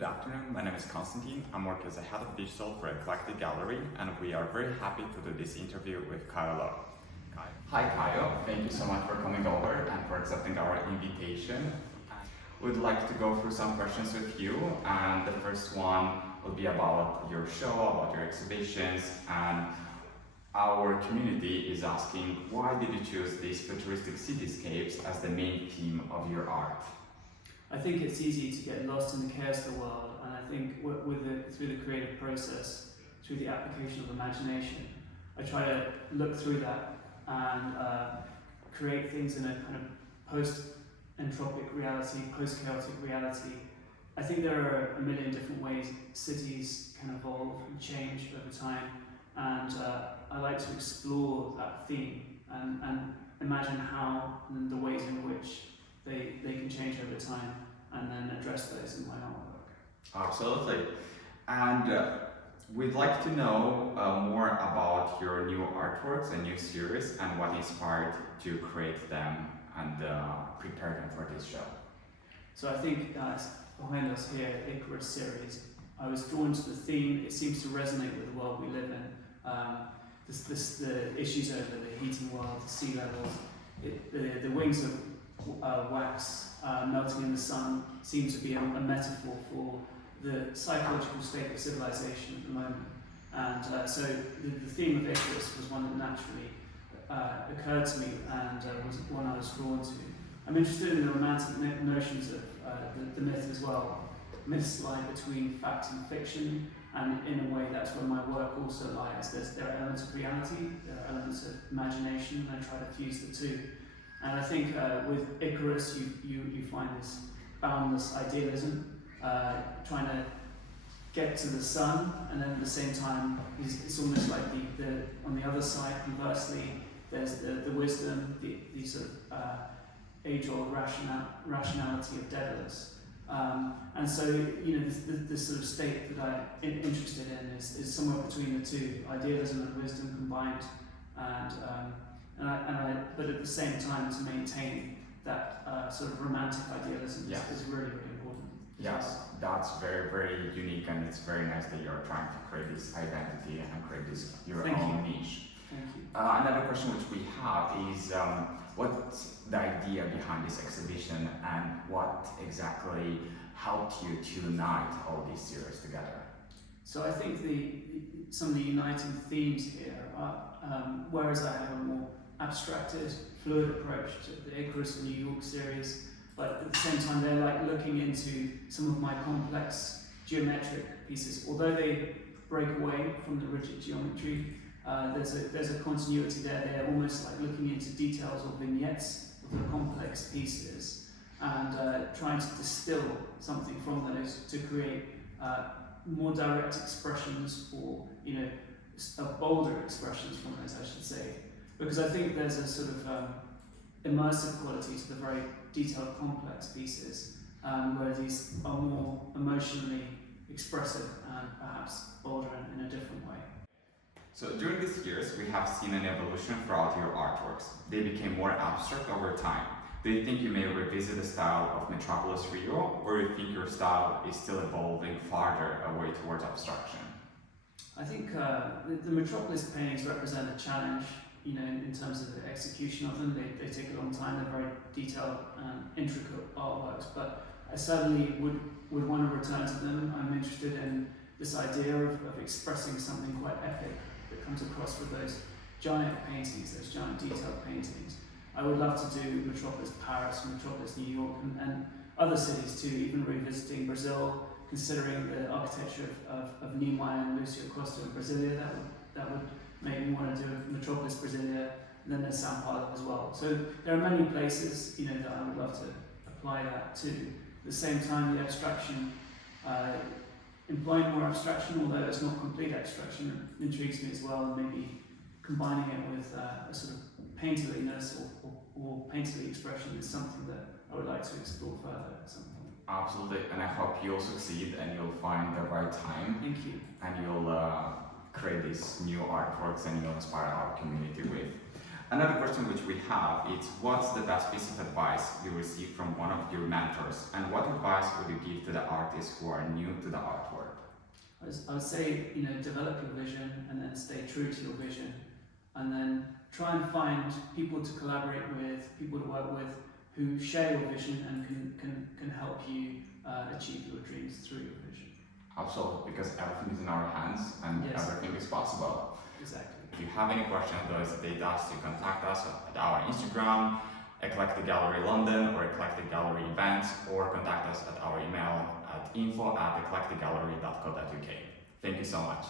Good afternoon, my name is Konstantin. I'm working as a head of digital for Eclectic Gallery, and we are very happy to do this interview with Caio. Locke. Hi Caio, thank you so much for coming over and for accepting our invitation. We'd like to go through some questions with you, and the first one will be about your show, about your exhibitions, and our community is asking, why did you choose these futuristic cityscapes as the main theme of your art? I think it's easy to get lost in the chaos of the world, and I think through the creative process, through the application of imagination, I try to look through that and create things in a kind of post-entropic reality, post-chaotic reality. I think there are a million different ways cities can evolve and change over time, and I like to explore that theme and imagine how and the ways in which they can change over time, and then address those in my artwork. Absolutely. And we'd like to know more about your new artworks and new series and what inspired to create them and prepare them for this show. So I think behind us here, Icarus series, I was drawn to the theme. It seems to resonate with the world we live in. The issues over the heating world, the sea levels, the wings of wax melting in the sun seems to be a metaphor for the psychological state of civilization at the moment. And so the theme of Icarus was one that naturally occurred to me and was one I was drawn to. I'm interested in the romantic notions of the myth as well. Myths lie between fact and fiction, and in a way that's where my work also lies. There are elements of reality, there are elements of imagination, and I try to fuse the two. And I think with Icarus, you find this boundless idealism, trying to get to the sun, and then at the same time, it's almost like on the other side, conversely, there's the wisdom, the sort of age-old rationality of Daedalus. And so, this sort of state that I'm interested in is somewhere between the two, idealism and wisdom combined, but at the same time to maintain that sort of romantic idealism is really, really important. Yes, that's very, very unique, and it's very nice that you're trying to create this identity and create this your own niche. Thank you. Another question which we have is what's the idea behind this exhibition and what exactly helped you to unite all these series together? So I think some of the uniting themes here are, whereas I have a more abstracted, fluid approach to the Icarus and New York series, but at the same time they're like looking into some of my complex geometric pieces. Although they break away from the rigid geometry, there's a continuity there. They're almost like looking into details or vignettes of the complex pieces and trying to distill something from those to create more direct expressions, or bolder expressions from those, I should say. Because I think there's a sort of immersive quality to the very detailed, complex pieces, where these are more emotionally expressive and perhaps bolder in a different way. So during these years, we have seen an evolution throughout your artworks. They became more abstract over time. Do you think you may revisit the style of Metropolis Rio, or do you think your style is still evolving farther away towards abstraction? I think the Metropolis paintings represent a challenge, in terms of the execution of them. They take a long time, they're very detailed and intricate artworks, but I certainly would want to return to them. I'm interested in this idea of expressing something quite epic that comes across with those giant paintings, those giant detailed paintings. I would love to do Metropolis Paris, Metropolis New York, and other cities too, even revisiting Brazil, considering the architecture of Niemeyer and Lucio Costa in Brasilia. That would make me want to do Metropolis Brasilia, and then there's Sao Paulo as well. So there are many places that I would love to apply that to. At the same time, the abstraction, employing more abstraction, although it's not complete abstraction, intrigues me as well, and maybe combining it with a sort of painterliness or painterly expression is something that I would like to explore further at some point. Absolutely, and I hope you'll succeed and you'll find the right time. Thank you. And you'll create these new artworks and you'll inspire our community with. Another question which we have is, what's the best piece of advice you received from one of your mentors, and what advice would you give to the artists who are new to the art world? I would say, develop your vision and then stay true to your vision, and then try and find people to collaborate with, people to work with who share your vision and can help you achieve your dreams through your vision. Absolutely, because everything is in our hands and Yes. everything is possible. Exactly. If you have any questions, don't hesitate to contact us at our Instagram, Eclectic Gallery London or Eclectic Gallery Events, or contact us at our email at info@eclecticgallery.co.uk. Thank you so much.